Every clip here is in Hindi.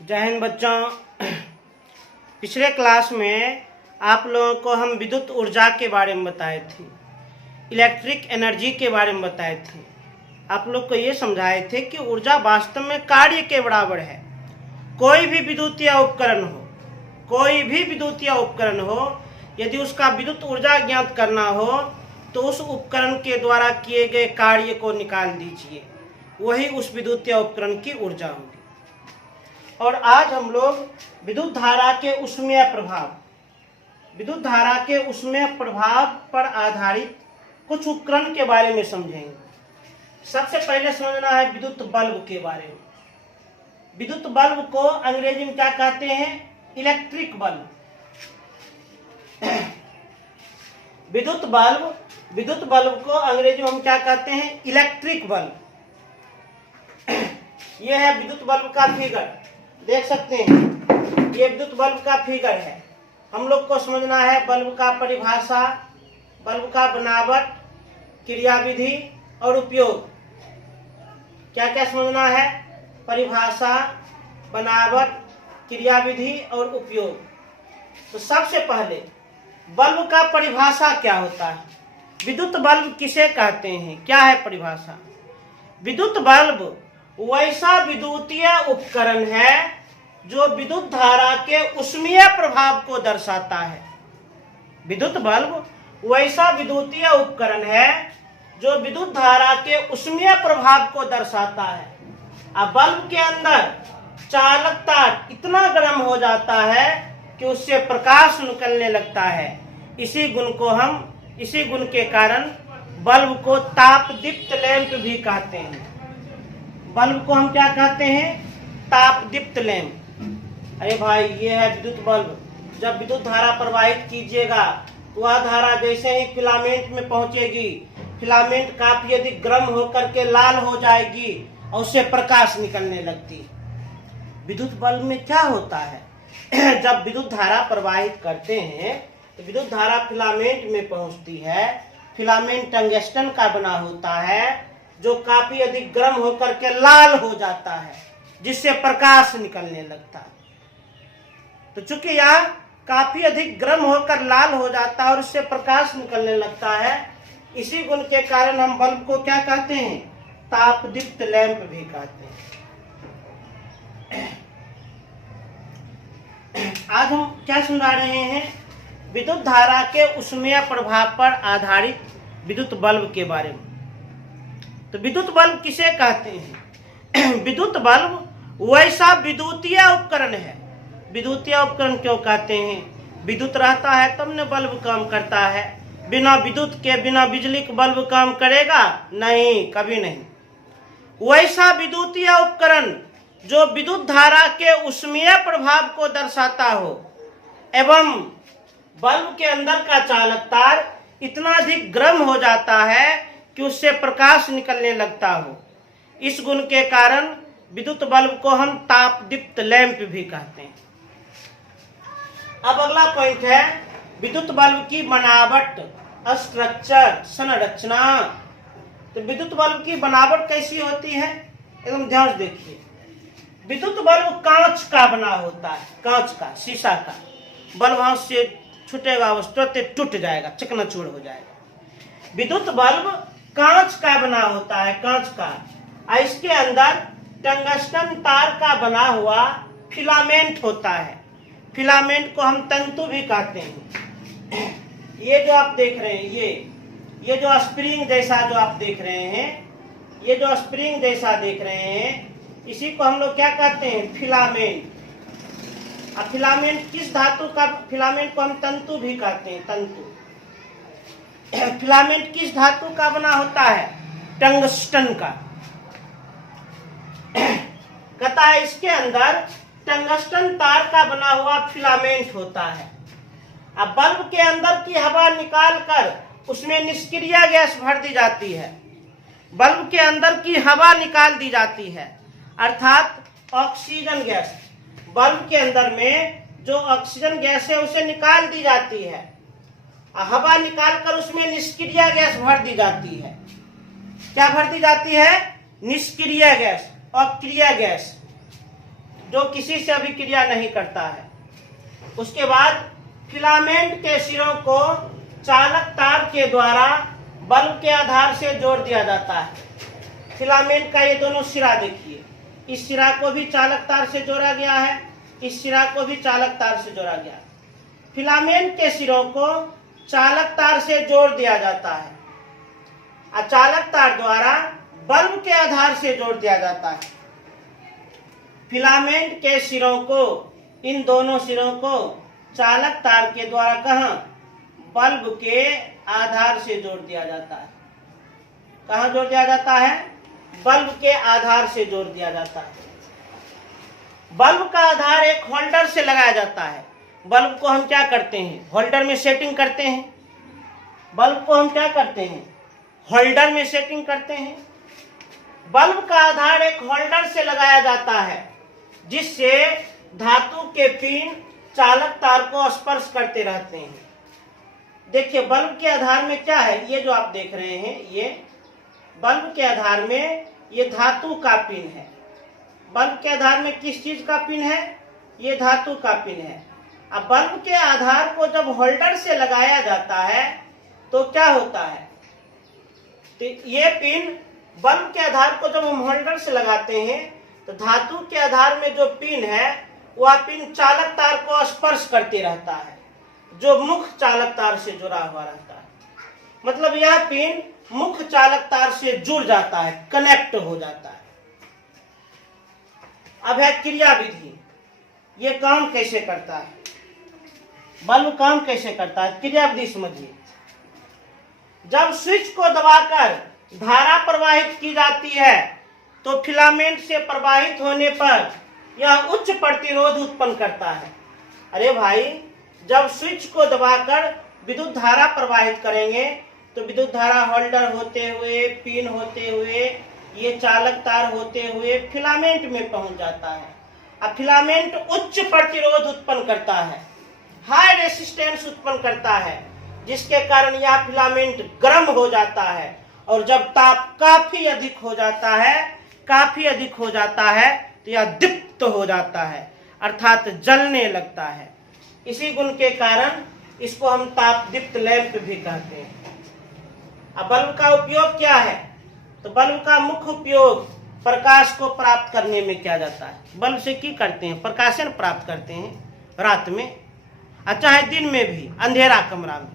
जय हिंद बच्चों। पिछले क्लास में आप लोगों को हम विद्युत ऊर्जा के बारे में बताए थे, इलेक्ट्रिक एनर्जी के बारे में बताए थे। आप लोग को ये समझाए थे कि ऊर्जा वास्तव में कार्य के बराबर है। कोई भी विद्युतीय उपकरण हो, यदि उसका विद्युत ऊर्जा ज्ञात करना हो तो उस उपकरण के द्वारा किए गए कार्य को निकाल दीजिए, वही उस विद्युतीय उपकरण की ऊर्जा होगी। और आज हम लोग विद्युत धारा के ऊष्मीय प्रभाव पर आधारित कुछ उपकरण के बारे में समझेंगे। सबसे पहले समझना है विद्युत बल्ब के बारे में। विद्युत बल्ब को अंग्रेजी में क्या कहते हैं? Electric bulb. विद्युत बल्ब को अंग्रेजी में हम क्या कहते हैं? Electric bulb. यह है विद्युत बल्ब का फिगर, देख सकते हैं। ये विद्युत बल्ब का फिगर है। हम लोग को समझना है बल्ब का परिभाषा, बल्ब का बनावट, क्रियाविधि और उपयोग। क्या क्या समझना है? परिभाषा, बनावट, क्रियाविधि और उपयोग। तो सबसे पहले बल्ब का परिभाषा क्या होता है? विद्युत बल्ब किसे कहते हैं? क्या है परिभाषा? विद्युत बल्ब वैसा विद्युतीय उपकरण है जो विद्युत धारा के ऊष्मीय प्रभाव को दर्शाता है। विद्युत बल्ब वैसा विद्युतीय उपकरण है जो विद्युत धारा के ऊष्मीय प्रभाव को दर्शाता है। अब बल्ब के अंदर चालकता इतना गर्म हो जाता है कि उससे प्रकाश निकलने लगता है। इसी गुण के कारण बल्ब को तापदीप्त लैंप भी कहते हैं। बल्ब को हम क्या कहते हैं? तापदीप्त लैंप। अरे भाई, ये है विद्युत बल्ब। जब विद्युत धारा प्रवाहित कीजिएगा तो वह धारा जैसे ही फिलामेंट में पहुंचेगी, फिलामेंट काफी अधिक गर्म होकर के लाल हो जाएगी और उससे प्रकाश निकलने लगती है। विद्युत बल्ब में क्या होता है? जब विद्युत धारा प्रवाहित करते हैं तो विद्युत धारा फिलामेंट में पहुंचती है। फिलामेंट टंगस्टन का बना होता है जो काफी अधिक गर्म होकर के लाल हो जाता है, जिससे प्रकाश निकलने लगता है। तो चूंकि यह काफी अधिक गर्म होकर लाल हो जाता है और उससे प्रकाश निकलने लगता है, इसी गुण के कारण हम बल्ब को क्या कहते हैं? तापदीप्त लैंप भी कहते हैं। आज हम क्या समझा रहे हैं? विद्युत धारा के ऊष्मीय प्रभाव पर आधारित विद्युत बल्ब के बारे में। तो विद्युत बल्ब किसे कहते हैं? विद्युत बल्ब वैसा विद्युतीय उपकरण है। विद्युतीय उपकरण क्यों कहते हैं? विद्युत रहता है तब न बल्ब काम करता है। बिना विद्युत के, बिना बिजली के बल्ब काम करेगा नहीं, कभी नहीं। वैसा विद्युतीय उपकरण जो विद्युत धारा के ऊष्मीय प्रभाव को दर्शाता हो एवं बल्ब के अंदर का चालक तार इतना अधिक गर्म हो जाता है कि उससे प्रकाश निकलने लगता हो। इस गुण के कारण विद्युत बल्ब को हम तापदीप्त लैंप भी कहते हैं। अब अगला पॉइंट है विद्युत बल्ब की बनावट, स्ट्रक्चर, संरचना। तो विद्युत बल्ब की बनावट कैसी होती है? एकदम ध्यान से देखिए। विद्युत बल्ब कांच का बना होता है, कांच का, शीशा का। बल्ब हाथ से छूटेगा, वो तुरंत टूट जाएगा, चकनाचूर हो जाएगा। विद्युत बल्ब कांच का बना होता है, कांच का। इसके अंदर टंगस्टन तार का बना हुआ फिलामेंट होता है। फिलामेंट को हम तंतु भी कहते हैं। ये जो आप देख रहे हैं, ये जो स्प्रिंग जैसा जो आप देख रहे हैं, ये जो स्प्रिंग जैसा देख रहे हैं, इसी को हम लोग क्या कहते हैं? फिलामेंट। अब फिलामेंट किस धातु का? फिलामेंट को हम तंतु भी कहते हैं, तंतु। फिलामेंट किस धातु का बना होता है? टंगस्टन का। कहता है इसके अंदर टंगस्टन तार का बना हुआ फिलामेंट होता है। अब बल्ब के अंदर की हवा निकालकर उसमें निष्क्रिय गैस भर दी जाती है। बल्ब के अंदर की हवा निकाल दी जाती है, अर्थात ऑक्सीजन गैस। बल्ब के अंदर में जो ऑक्सीजन गैस है उसे निकाल दी जाती है। हवा निकालकर उसमें निष्क्रिय गैस भर दी जाती है। क्या भर दी जाती है? निष्क्रिय गैस, अक्रिय गैस। जो किसी से अभिक्रिया नहीं करता है। उसके बाद फिलामेंट के सिरों को चालक तार के द्वारा बल्ब के आधार से जोड़ दिया जाता है। फिलामेंट का ये दोनों सिरा देखिए, इस सिरा को भी चालक तार से जोड़ा गया है, इस सिरा को भी चालक तार से जोड़ा गया है। फिलामेंट के सिरों को चालक तार से जोड़ दिया जाता है और चालक तार द्वारा बल्ब के आधार से जोड़ दिया जाता है। फिलामेंट के सिरों को, इन दोनों सिरों को चालक तार के द्वारा कहाँ, बल्ब के आधार से जोड़ दिया जाता है। कहाँ जोड़ दिया जाता है? बल्ब के आधार से जोड़ दिया जाता है। बल्ब का आधार एक होल्डर से लगाया जाता है। बल्ब को हम क्या करते हैं? होल्डर में सेटिंग करते हैं। बल्ब को हम क्या करते हैं? होल्डर में सेटिंग करते हैं। बल्ब का आधार एक होल्डर से लगाया जाता है, जिससे धातु के पिन चालक तार को स्पर्श करते रहते हैं। देखिए बल्ब के आधार में क्या है, ये जो आप देख रहे हैं, ये बल्ब के आधार में ये धातु का पिन है। बल्ब के आधार में किस चीज का पिन है? ये धातु का पिन है। अब बल्ब के आधार को जब होल्डर से लगाया जाता है तो क्या होता है? तो ये पिन, बल्ब के आधार को जब हम होल्डर से लगाते हैं तो धातु के आधार में जो पिन है वह पिन चालक तार को स्पर्श करते रहता है, जो मुख्य चालक तार से जुड़ा हुआ रहता है। मतलब यह पिन मुख्य चालक तार से जुड़ जाता है, कनेक्ट हो जाता है। अब है क्रिया विधि। ये काम कैसे करता है? बल्ब काम कैसे करता है? क्रिया विधि समझिए। जब स्विच को दबाकर धारा प्रवाहित की जाती है तो फिलामेंट से प्रवाहित होने पर यह उच्च प्रतिरोध उत्पन्न करता है। अरे भाई, जब स्विच को दबाकर विद्युत धारा प्रवाहित करेंगे तो विद्युत धारा होल्डर होते हुए, पिन होते हुए, ये चालक तार होते हुए फिलामेंट में पहुंच जाता है। अब फिलामेंट उच्च प्रतिरोध उत्पन्न करता है, हाई रेसिस्टेंस उत्पन्न करता है, जिसके कारण यह फिलामेंट गर्म हो जाता है। और जब ताप काफी अधिक हो जाता है तो यह दीप्त हो जाता है, अर्थात जलने लगता है। इसी गुण के कारण इसको हम ताप दीप्त लैंप भी कहते हैं। अब बल्ब का उपयोग क्या है? तो बल्ब का मुख्य उपयोग प्रकाश को प्राप्त करने में किया जाता है। बल्ब से क्या करते हैं? प्रकाशन प्राप्त करते हैं रात में, चाहे दिन में भी, अंधेरा कमरा में,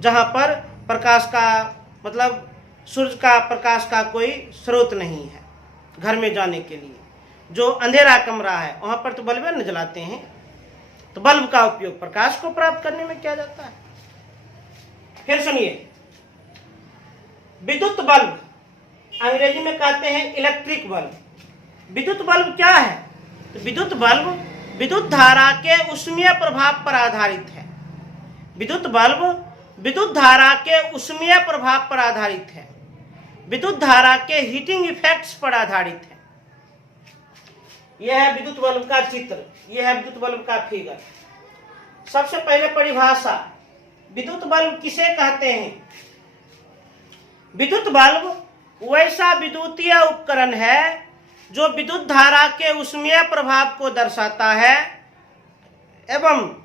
जहां पर प्रकाश का मतलब सूर्य का प्रकाश का कोई स्रोत नहीं है घर में जाने के लिए। जो अंधेरा कमरा है वहां पर तो बल्ब न जलाते हैं। तो बल्ब का उपयोग प्रकाश को प्राप्त करने में किया जाता है। फिर सुनिए, विद्युत बल्ब, अंग्रेजी में कहते हैं इलेक्ट्रिक बल्ब। विद्युत बल्ब क्या है? तो विद्युत बल्ब विद्युत धारा के ऊष्मीय प्रभाव पर आधारित है। विद्युत बल्ब विद्युत धारा के ऊष्मीय प्रभाव पर आधारित है, विद्युत धारा के हीटिंग इफेक्ट्स पर आधारित है। यह है विद्युत बल्ब का चित्र, यह है विद्युत बल्ब का फिगर। सबसे पहले परिभाषा, विद्युत बल्ब किसे कहते हैं? विद्युत बल्ब वैसा विद्युतीय उपकरण है जो विद्युत धारा के ऊष्मीय प्रभाव को दर्शाता है एवं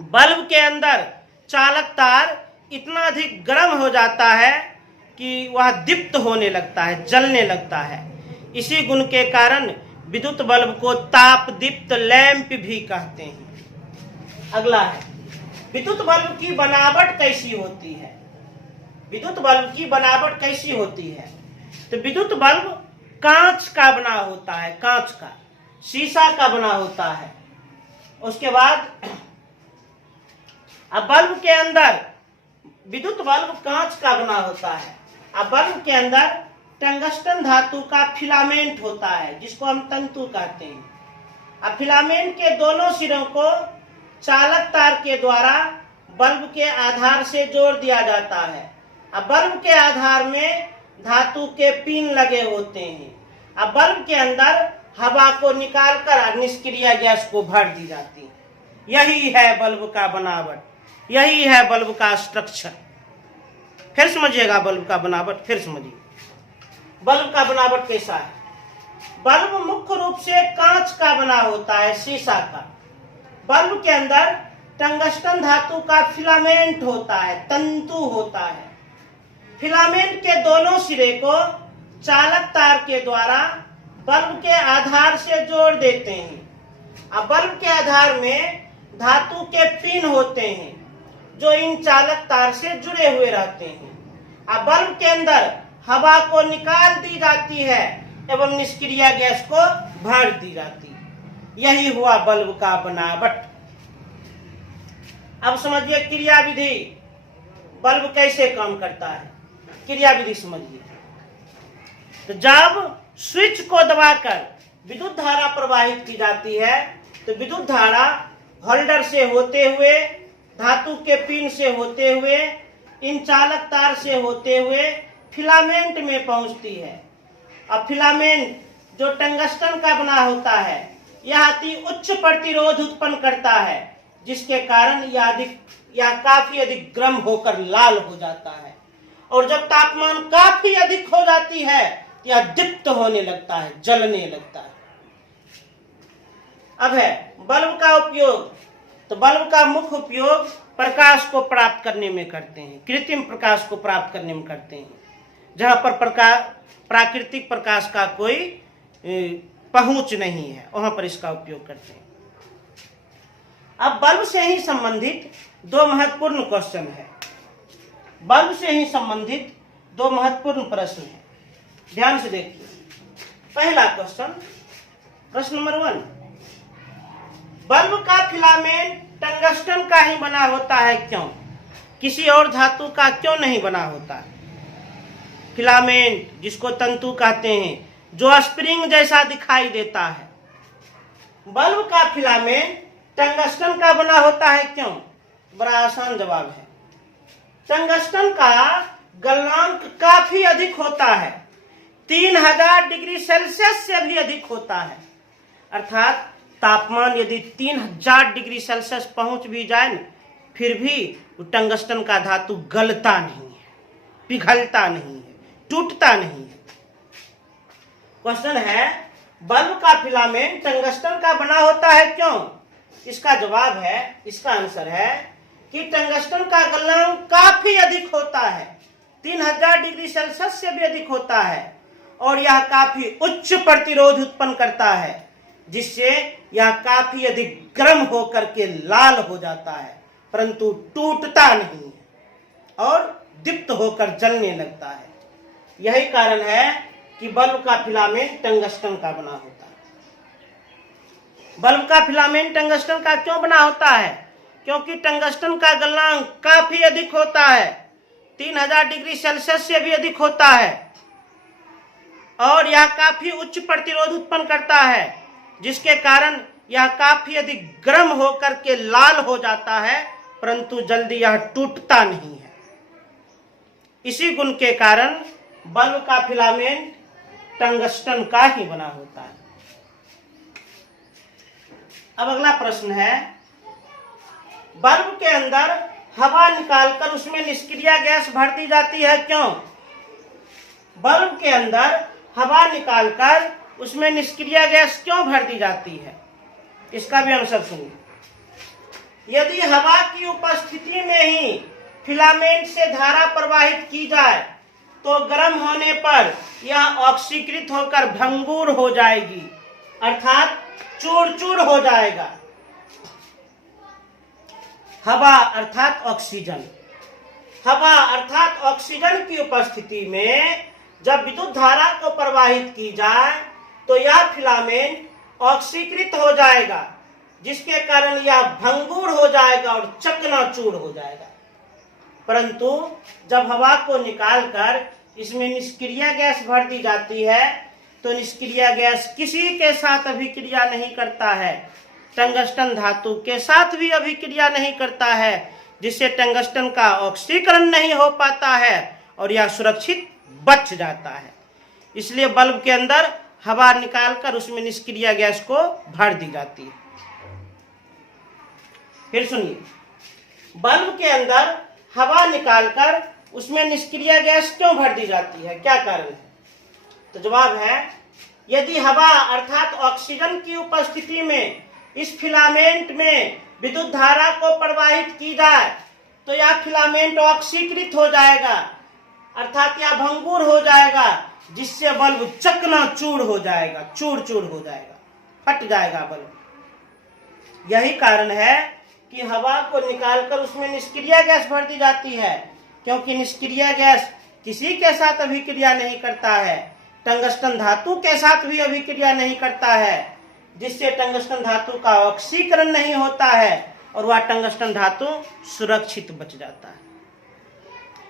बल्ब के अंदर चालक तार इतना अधिक गर्म हो जाता है कि वह दीप्त होने लगता है, जलने लगता है। इसी गुण के कारण विद्युत बल्ब को ताप दीप्त लैंप भी कहते हैं। अगला है, विद्युत बल्ब की बनावट कैसी होती है? विद्युत बल्ब की बनावट कैसी होती है? तो विद्युत बल्ब कांच का बना होता है, कांच का, शीशा का बना होता है। उसके बाद अब बल्ब के अंदर, विद्युत बल्ब कांच का बना होता है। अब बल्ब के अंदर टंगस्टन धातु का फिलामेंट होता है, जिसको हम तंतु कहते हैं। अब फिलामेंट के दोनों सिरों को चालक तार के द्वारा बल्ब के आधार से जोड़ दिया जाता है। अब बल्ब के आधार में धातु के पिन लगे होते हैं। अब बल्ब के अंदर हवा को निकालकर निष्क्रिय गैस को भर दी जाती है। यही है बल्ब का बनावट, यही है बल्ब का स्ट्रक्चर। फिर समझिएगा बल्ब का बनावट, फिर समझिए बल्ब का बनावट कैसा है। बल्ब मुख्य रूप से कांच का बना होता है, शीशा का। बल्ब के अंदर टंगस्टन धातु का फिलामेंट होता है, तंतु होता है। फिलामेंट के दोनों सिरे को चालक तार के द्वारा बल्ब के आधार से जोड़ देते हैं। अब बल्ब के आधार में धातु के पिन होते हैं जो इन चालक तार से जुड़े हुए रहते हैं। अब बल्ब के अंदर हवा को निकाल दी जाती है एवं निष्क्रिय गैस को भर दी जाती है। यही हुआ बल्ब का बनावट। अब समझिए क्रिया विधि, बल्ब कैसे काम करता है, क्रिया विधि समझिए। तो जब स्विच को दबाकर विद्युत धारा प्रवाहित की जाती है तो विद्युत धारा होल्डर से होते हुए, धातु के पिन से होते हुए, इन चालक तार से होते हुए फिलामेंट में पहुंचती है। अब फिलामेंट जो टंगस्टन का बना होता है यह अति उच्च प्रतिरोध उत्पन्न करता है, जिसके कारण यह काफी अधिक गर्म होकर लाल हो जाता है। और जब तापमान काफी अधिक हो जाती है यह दीप्त होने लगता है, जलने लगता है। अब है बल्ब का उपयोग। तो बल्ब का मुख्य उपयोग प्रकाश को प्राप्त करने में करते हैं, कृत्रिम प्रकाश को प्राप्त करने में करते हैं, जहां पर प्राकृतिक प्रकाश का कोई पहुंच नहीं है, वहां पर इसका उपयोग करते हैं। अब बल्ब से ही संबंधित दो महत्वपूर्ण क्वेश्चन है। बल्ब से ही संबंधित दो महत्वपूर्ण प्रश्न है, ध्यान से देखिए। पहला क्वेश्चन, प्रश्न नंबर 1, बल्ब का फिलामेंट टंगस्टन का ही बना होता है, क्यों? किसी और धातु का क्यों नहीं बना होता है? फिलामेंट जिसको तंतु कहते हैं, जो स्प्रिंग जैसा दिखाई देता है, बल्ब का फिलामेंट टंगस्टन का बना होता है, क्यों? बड़ा आसान जवाब है। टंगस्टन का गलनांक काफी अधिक होता है, 3000 डिग्री सेल्सियस से भी अधिक होता है। अर्थात तापमान यदि 3000 डिग्री सेल्सियस पहुंच भी जाए फिर भी टंगस्टन का धातु गलता नहीं है, पिघलता नहीं है, टूटता नहीं है। क्वेश्चन है, बल्ब का फिलामेंट टंगस्टन का बना होता है, क्यों? इसका जवाब है, इसका आंसर है कि टंगस्टन का गलनांक काफी अधिक होता है, 3000 डिग्री सेल्सियस से भी अधिक होता है, और यह काफी उच्च प्रतिरोध उत्पन्न करता है, जिससे यह काफी अधिक गर्म होकर के लाल हो जाता है, परंतु टूटता नहीं है और दीप्त होकर जलने लगता है। यही कारण है कि बल्ब का फिलामेंट टंगस्टन का बना होता है। बल्ब का फिलामेंट टंगस्टन का क्यों बना होता है? क्योंकि टंगस्टन का गलनांक काफी अधिक होता है, 3000 डिग्री सेल्सियस से भी अधिक होता है, और यह काफी उच्च प्रतिरोध उत्पन्न करता है, जिसके कारण यह काफी अधिक गर्म होकर के लाल हो जाता है, परंतु जल्दी यह टूटता नहीं है। इसी गुण के कारण बल्ब का फिलामेंट टंगस्टन का ही बना होता है। अब अगला प्रश्न है, बल्ब के अंदर हवा निकालकर उसमें निष्क्रिय गैस भर दी जाती है, क्यों? बल्ब के अंदर हवा निकालकर उसमें निष्क्रिय गैस क्यों भर दी जाती है? इसका भी आंसर सुनिए। यदि हवा की उपस्थिति में ही फिलामेंट से धारा प्रवाहित की जाए तो गर्म होने पर यह ऑक्सीकृत होकर भंगुर हो जाएगी, अर्थात चूर चूर हो जाएगा। हवा अर्थात ऑक्सीजन, हवा अर्थात ऑक्सीजन की उपस्थिति में जब विद्युत धारा को प्रवाहित की जाए तो यह फिलामेंट ऑक्सीकृत हो जाएगा, जिसके कारण यह भंगुर हो जाएगा और चकनाचूर हो जाएगा। परंतु जब हवा को निकालकर इसमें निष्क्रिय गैस भर दी जाती है तो निष्क्रिय गैस किसी के साथ अभिक्रिया नहीं करता है, टंगस्टन धातु के साथ भी अभिक्रिया नहीं करता है, जिससे टंगस्टन का ऑक्सीकरण नहीं हो पाता है और यह सुरक्षित बच जाता है। इसलिए बल्ब के अंदर हवा निकालकर उसमें निष्क्रिय गैस को भर दी जाती है। फिर सुनिए, बल्ब के अंदर हवा निकालकर उसमें निष्क्रिय गैस क्यों भर दी जाती है, क्या कारण है? तो जवाब है, यदि हवा अर्थात ऑक्सीजन की उपस्थिति में इस फिलामेंट में विद्युत धारा को प्रवाहित की जाए तो यह फिलामेंट ऑक्सीकृत हो जाएगा, अर्थात यह भंगुर हो जाएगा, जिससे बल्ब चकनाचूर हो जाएगा, चूर चूर हो जाएगा, फट जाएगा बल्ब। यही कारण है कि हवा को निकालकर उसमें निष्क्रिय गैस भर दी जाती है, क्योंकि निष्क्रिय गैस किसी के साथ अभिक्रिया नहीं करता है, टंगस्टन धातु के साथ भी अभिक्रिया नहीं करता है, जिससे टंगस्टन धातु का ऑक्सीकरण नहीं होता है और वह टंगस्टन धातु सुरक्षित बच जाता है।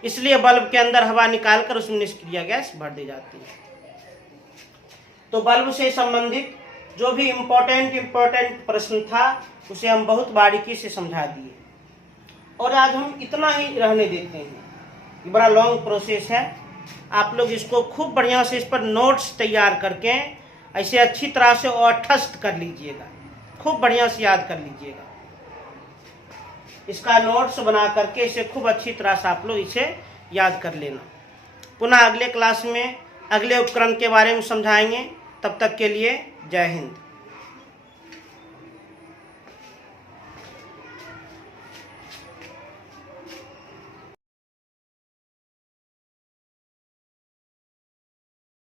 इसलिए बल्ब के अंदर हवा निकालकर उसमें निष्क्रिय गैस भर दी जाती है। तो बल्ब से संबंधित जो भी इम्पोर्टेंट प्रश्न था उसे हम बहुत बारीकी से समझा दिए, और आज हम इतना ही रहने देते हैं। ये बड़ा लॉन्ग प्रोसेस है, आप लोग इसको खूब बढ़िया से इस पर नोट्स तैयार करके ऐसे अच्छी तरह से ओठस्त कर लीजिएगा, खूब बढ़िया से याद कर लीजिएगा। इसका नोट्स बना करके इसे खूब अच्छी तरह से आप लोग इसे याद कर लेना। पुनः अगले क्लास में अगले उपकरण के बारे में समझाएंगे। तब तक के लिए जय हिंद।